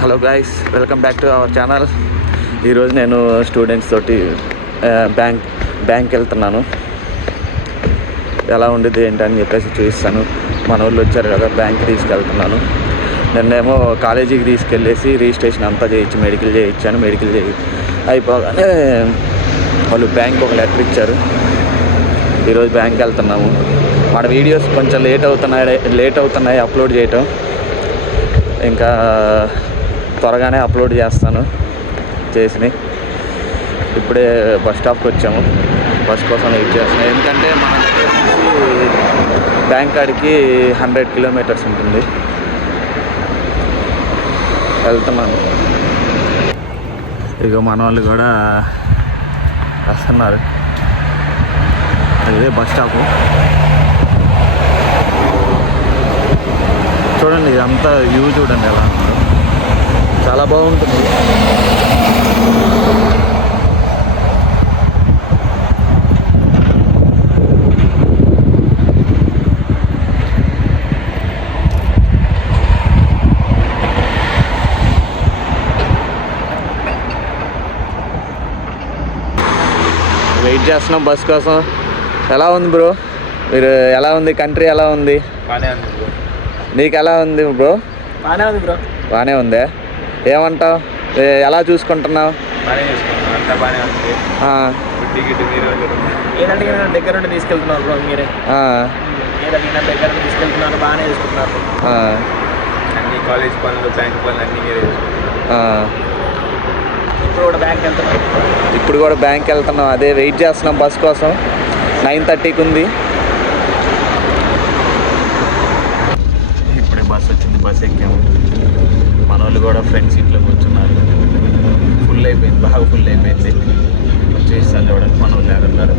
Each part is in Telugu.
Hello guys welcome back to our channel ఈరోజు నేను స్టూడెంట్స్ తోటి బ్యాంక్ బ్యాంక్ వెళ్తున్నాను. ఎలా ఉండేది ఏంటని చెప్పేసి చూపిస్తాను. మన వాళ్ళు వచ్చారు కదా బ్యాంక్ తీసుకెళ్తున్నాను. నిన్నేమో కాలేజీకి తీసుకెళ్ళేసి రిజిస్ట్రేషన్ అంతా చేయించి మెడికల్ చేయించాను. మెడికల్ చేయి అయిపోగానే వాళ్ళు బ్యాంక్ ఒక లెటర్ ఇచ్చారు. ఈరోజు బ్యాంక్ వెళ్తున్నాము. మన వీడియోస్ కొంచెం లేట్ అవుతున్నాయి లేట్ అవుతున్నాయి అప్లోడ్ చేయటం. ఇంకా త్వరగానే అప్లోడ్ చేస్తాను చేసినాయి ఇప్పుడే బస్ స్టాప్కి వచ్చాము. బస్ కోసం వెయిట్ చేస్తున్నాం. ఎందుకంటే మన బ్యాంక్ కాడికి హండ్రెడ్ కిలోమీటర్స్ ఉంటుంది. వెళ్తున్నాను. ఇక మన వాళ్ళు కూడా వస్తున్నారు. ఇదే బస్ స్టాపు. చూడండి ఇదంతా వ్యూ చూడండి ఎలా ఉందో. చాలా బాగుంటుంది. వెయిట్ చేస్తున్నాం బస్ కోసం. ఎలా ఉంది బ్రో? మీరు ఎలా ఉంది? కంట్రీ ఎలా ఉంది? బాగానే ఉంది బ్రో. నీకు ఎలా ఉంది బ్రో? బాగానే ఉంది బ్రో. బాగానే ఉందే? ఏమంటావు? ఎలా చూసుకుంటున్నావు? దగ్గర నుండి తీసుకెళ్తున్నారు బ్రో మీరే. దగ్గర నుండి తీసుకెళ్తున్నారు బాగానే చేసుకుంటున్నారు. అన్ని కాలేజ్ పనులు బ్యాంక్ పనులు అన్ని మీరే. ఇప్పుడు కూడా బ్యాంక్ ఇప్పుడు కూడా బ్యాంక్ వెళ్తున్నాం. అదే వెయిట్ చేస్తున్నాం బస్ కోసం. నైన్ థర్టీకి ఉంది. ఇప్పుడే బస్ వచ్చింది బస్ ఎక్కాము. వాళ్ళు కూడా ఫ్రెండ్ సీట్లో కూర్చున్నారు. ఫుల్ అయిపోయింది బాగా ఫుల్ అయిపోయింది. వచ్చేసి చూడండి మనం వాళ్ళు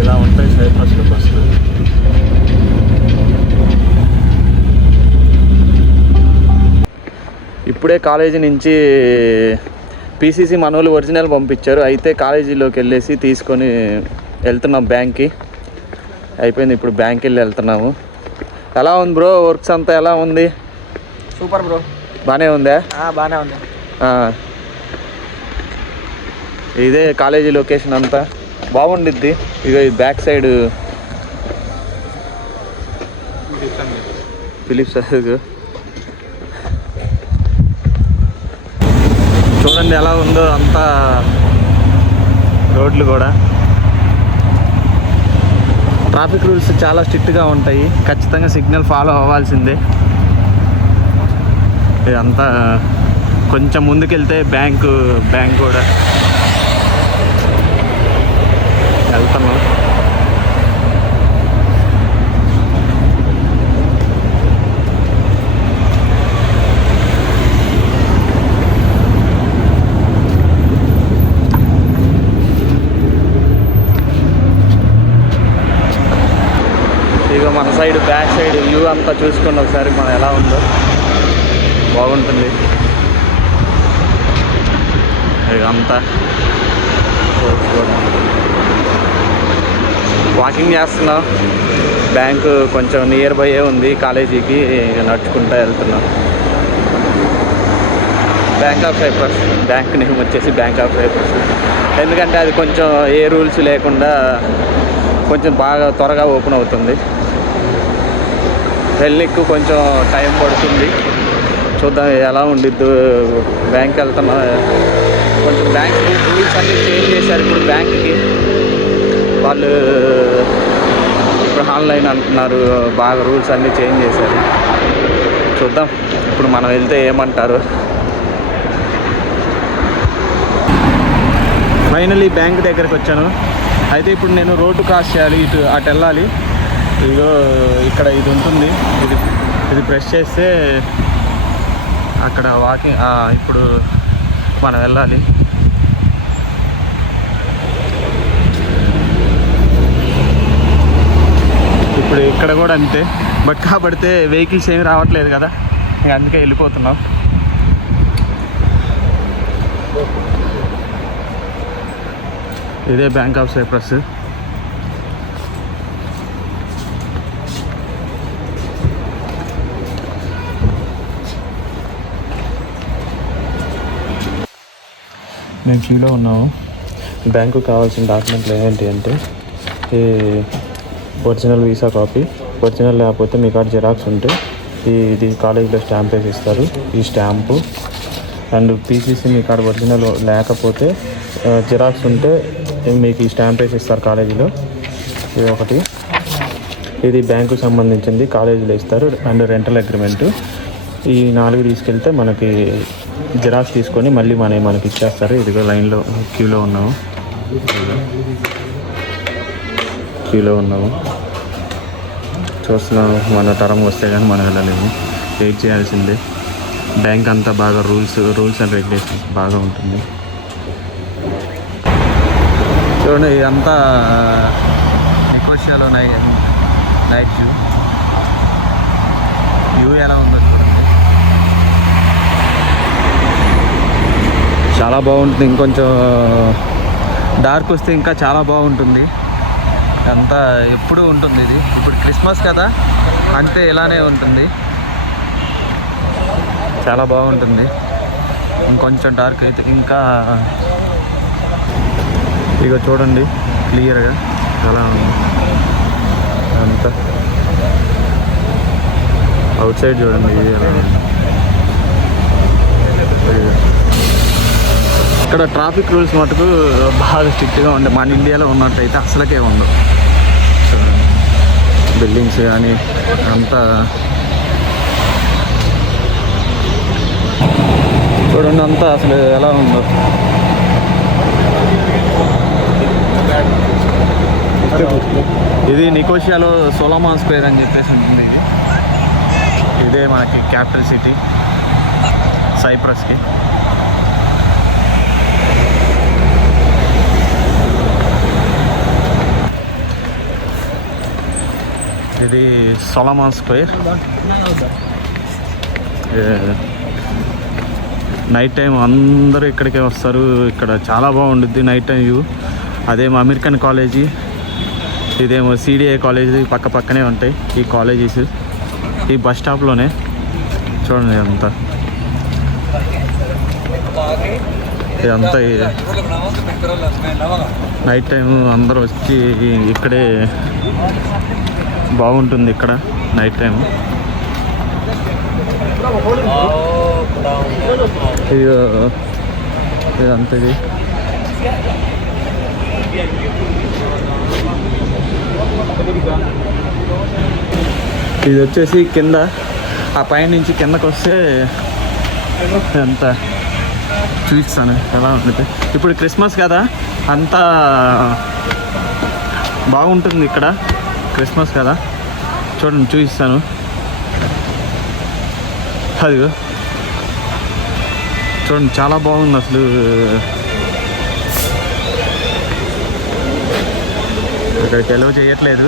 ఇలా ఉంటాయి సార్ ఫస్ట్ బస్సులు ఇప్పుడే కాలేజీ నుంచి పీసీసీ మనోళ్ళు ఒరిజినల్ పంపించారు. అయితే కాలేజీలోకి వెళ్ళేసి తీసుకొని వెళ్తున్నాం బ్యాంక్కి అయిపోయింది ఇప్పుడు బ్యాంక్ వెళ్ళి వెళ్తున్నాము. ఎలా ఉంది బ్రో వర్క్స్ అంతా ఎలా ఉంది? Super bro. బాగానే ఉందా? బాగానే ఉంది. ఇదే కాలేజీ లొకేషన్ అంతా. బాగుండిద్ది. ఇక బ్యాక్ సైడ్ ఫిలిప్స్ చూడండి ఎలా ఉందో అంతా. రోడ్లు కూడా. ట్రాఫిక్ రూల్స్ చాలా స్ట్రిక్ట్గా ఉంటాయి. ఖచ్చితంగా సిగ్నల్ ఫాలో అవ్వాల్సిందే. ఇదంతా కొంచెం ముందుకెళ్తే బ్యాంకు బ్యాంక్ కూడా. వెళ్తున్నాం ఇక మన సైడ్ బ్యాక్ సైడ్ వ్యూ అంతా చూసుకుని ఒకసారి మనం ఎలా ఉందో. బాగుంటుంది. ఇక అంతా వాకింగ్ చేస్తున్నాం. బ్యాంకు కొంచెం నియర్ బైయే ఉంది. కాలేజీకి నడుచుకుంటూ వెళ్తున్నాం. Bank of Cyprus bank name వచ్చేసి బ్యాంక్ ఆఫ్ సైప్రస్ ఎందుకంటే అది కొంచెం ఏ రూల్స్ లేకుండా కొంచెం బాగా త్వరగా ఓపెన్ అవుతుంది. వెళ్ళిక్కు కొంచెం టైం పడుతుంది. చూద్దాం ఎలా ఉండిద్దు. బ్యాంక్ వెళ్తున్నా కొంచెం బ్యాంక్ రూల్స్ అన్నీ చేంజ్ చేశారు ఇప్పుడు బ్యాంక్కి. వాళ్ళు ఇప్పుడు ఆన్లైన్ అంటున్నారు. బాగా రూల్స్ అన్నీ చేంజ్ చేశారు. చూద్దాం. ఇప్పుడు మనం వెళ్తే ఏమంటారు? ఫైనలీ బ్యాంక్ దగ్గరికి వచ్చాను. అయితే ఇప్పుడు నేను రోడ్డు క్రాస్ చేయాలి ఇటు అటు వెళ్ళాలి. ఇదిగో ఇక్కడ ఇది ఉంటుంది. ఇది ఇది ప్రెస్ చేస్తే అక్కడ వాకింగ్ ఇప్పుడు మనం వెళ్ళాలి. ఇప్పుడు ఇక్కడ కూడా అంతే. బట్ కాబడితే వెహికల్స్ ఏమి రావట్లేదు కదా. ఇంక అందుకే వెళ్ళిపోతున్నాం. ఇదే బ్యాంక్ ఆఫ్ సైప్రస్ మేము క్యూలో ఉన్నాము. బ్యాంకు కావాల్సిన డాక్యుమెంట్లు ఏంటి అంటే ఈ ఒరిజినల్ వీసా కాపీ ఒరిజినల్ లేకపోతే మీ కాడ జిరాక్స్ ఉంటే ఈ ఇది కాలేజీలో స్టాంప్ వేసి ఇస్తారు. ఈ స్టాంపు. అండ్ పీసీసీ మీ కాడ ఒరిజినల్ లేకపోతే జిరాక్స్ ఉంటే మీకు ఈ స్టాంప్ వేసి ఇస్తారు కాలేజీలో. ఇది ఒకటి. ఇది బ్యాంకు సంబంధించింది కాలేజీలో ఇస్తారు. And rental agreement. ఈ నాలుగు తీసుకెళ్తే మనకి జిరాక్స్ తీసుకొని మళ్ళీ మన మనకి ఇచ్చేస్తారు. ఇదిగో లైన్లో క్యూలో ఉన్నాము. క్యూలో ఉన్నాము. చూస్తున్నాము మన తరం వస్తే కానీ మనం వెళ్ళలేము. వెయిట్ చేయాల్సిందే. బ్యాంక్ అంతా బాగా రూల్స్ రూల్స్ అండ్ రెగ్యులేషన్స్ బాగా ఉంటుంది. చూడండి ఇదంతా నికోషియాలో నై నైట్ వ్యూ వ్యూ ఎలా ఉందో చాలా బాగుంటుంది. ఇంకొంచెం డార్క్ వస్తే ఇంకా చాలా బాగుంటుంది. అంతా ఎప్పుడు ఉంటుంది ఇది. ఇప్పుడు క్రిస్మస్ కదా అంతే ఇలానే ఉంటుంది. చాలా బాగుంటుంది. ఇంకొంచెం డార్క్ అయితే ఇంకా ఇక చూడండి క్లియర్గా. చాలా అంతా. అవుట్ సైడ్ చూడండి ఇది ఎలా ఉంది. ఇది. ఇక్కడ ట్రాఫిక్ రూల్స్ మటుకు బాగా స్ట్రిక్ట్గా ఉండే. మన ఇండియాలో ఉన్నట్టయితే అసలకే ఉండవు. బిల్డింగ్స్ కానీ అంతా. చూడండి అంతా అసలు ఎలా ఉందో. ఇది నికోషియాలో సోలమాన్ స్క్వేర్ అని చెప్పేసి ఉంటుంది ఇది. ఇదే మనకి క్యాపిటల్ సిటీ సైప్రస్కి. ఇది సొలమాన్ స్క్వేర్. నైట్ టైం అందరూ ఇక్కడికే వస్తారు. ఇక్కడ చాలా బాగుండుద్ది నైట్ టైం వ్యూ. అదేమో అమెరికన్ కాలేజీ ఇదేమో సిడిఐ కాలేజీ పక్క పక్కనే ఉంటాయి ఈ కాలేజీస్. ఈ బస్ స్టాప్లోనే చూడండి ఇదంతా. ఇదంతా నైట్ టైం అందరూ వచ్చి ఇక్కడే బాగుంటుంది ఇక్కడ నైట్ టైం ఇది ఇదంతా ఇది. ఇది వచ్చేసి కింద ఆ పైన నుంచి కిందకు వస్తే ఎంత చూపిస్తాను ఎలా ఉంటుంది. ఇప్పుడు క్రిస్మస్ కదా అంతా బాగుంటుంది ఇక్కడ. క్రిస్మస్ కదా. చూడండి చూపిస్తాను. అదిగో. చూడండి చాలా బాగుంది అసలు. ఇక్కడికి ఎలవ్ చేయట్లేదు.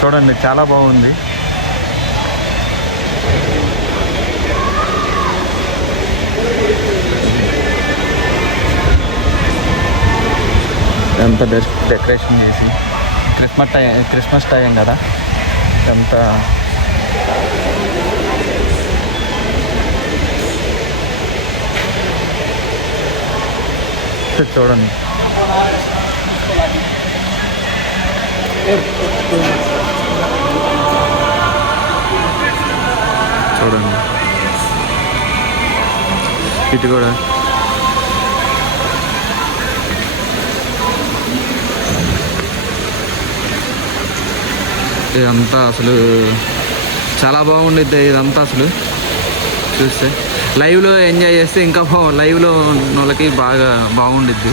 చూడండి చాలా బాగుంది. ఎంత డెకరేషన్ చేసి. క్రిస్మస్ టైం క్రిస్మస్ టైం కదా. ఎంత? చూడండి. చూడండి. ఇటు కూడా. ఇదంతా అసలు చాలా బాగుండిద్ది ఇదంతా అసలు. చూస్తే. లైవ్లో ఎంజాయ్ చేస్తే ఇంకా బాగు లైవ్లో ఉన్న వాళ్ళకి బాగా బాగుండిద్ది.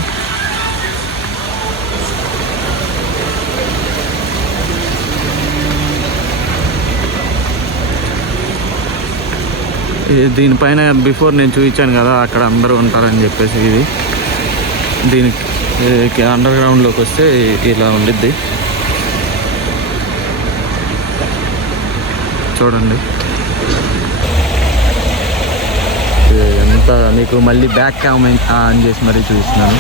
దీనిపైన బిఫోర్ నేను చూపించాను కదా అక్కడ అందరూ ఉంటారని చెప్పేసి ఇది. దీనికి అండర్ గ్రౌండ్లోకి వస్తే ఇలా ఉండిద్ది. చూడండి. ఎంత మీకు మళ్ళీ బ్యాక్ క్యామ్ ఆన్ చేసి మరీ చూస్తున్నాను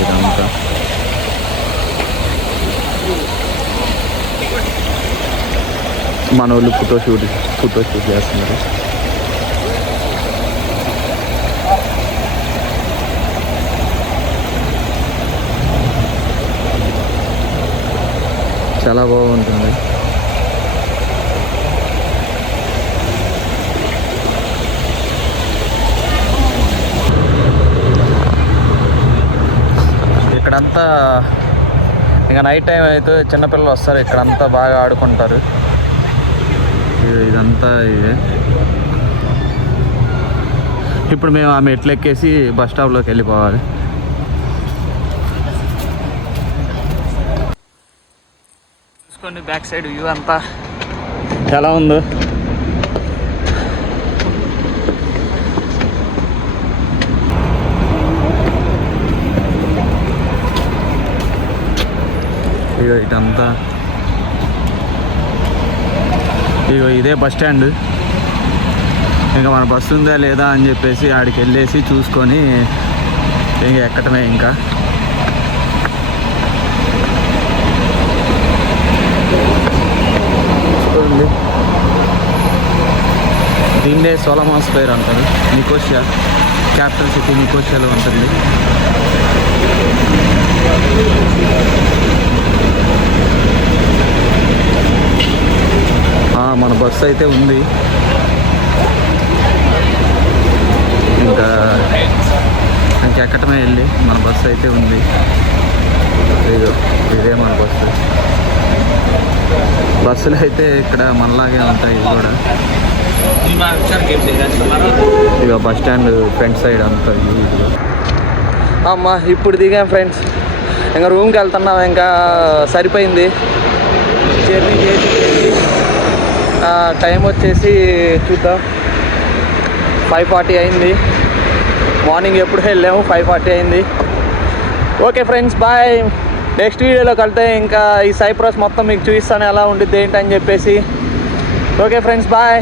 ఇదంతా మన వాళ్ళు ఫోటో షూట్ ఫోటో షూట్ చేస్తున్నారు. చాలా బాగుంటుంది. ఇక్కడంతా ఇంకా నైట్ టైం అయితే చిన్నపిల్లలు వస్తారు ఇక్కడంతా బాగా ఆడుకుంటారు. ఇదంతా ఇదే ఇప్పుడు మేము ఆ మెట్లు ఎక్కేసి బస్ స్టాప్లోకి వెళ్ళిపోవాలి. చూసుకోండి బ్యాక్ సైడ్ వ్యూ అంతా ఎలా ఉందో. ఇగో ఇటంతా. ఇగో ఇదే బస్ స్టాండ్. ఇంకా మన బస్సు ఉందా లేదా అని చెప్పేసి ఆడికి వెళ్ళేసి చూసుకొని ఇంకా ఎక్కటమే ఇంకా. చూడండి దీన్నే సోలమాన్ స్క్వేర్ అంటారు. నికోషియా. క్యాపిటల్ సిటీ నికోషియాలో ఉంటుంది. మన బస్సు అయితే ఉంది. ఇంకా ఇంకెక్కటమే వెళ్ళి మన బస్సు అయితే ఉంది. ఇదో ఇదే మన బస్సు. బస్సులు అయితే ఇక్కడ మనలాగే ఉంటాయి ఇవి కూడా. ఇక బస్ స్టాండ్ ఫ్రంట్ సైడ్ అంతా అమ్మ అమ్మా ఇప్పుడు దిగాం ఫ్రెండ్స్. ఇంకా రూమ్కి వెళ్తున్నాం ఇంకా సరిపోయింది. జర్నీ చేసి టైం వచ్చేసి చూద్దాం. ఫైవ్ ఫార్టీ అయింది. మార్నింగ్ ఎప్పుడు వెళ్ళాము? ఫైవ్ ఫార్టీ అయింది. ఓకే ఫ్రెండ్స్ బాయ్ నెక్స్ట్ వీడియోలో కలితే ఇంకా ఈ సైప్రస్ మొత్తం మీకు చూపిస్తాను ఎలా ఉండిద్ది ఏంటని చెప్పేసి. Okay friends bye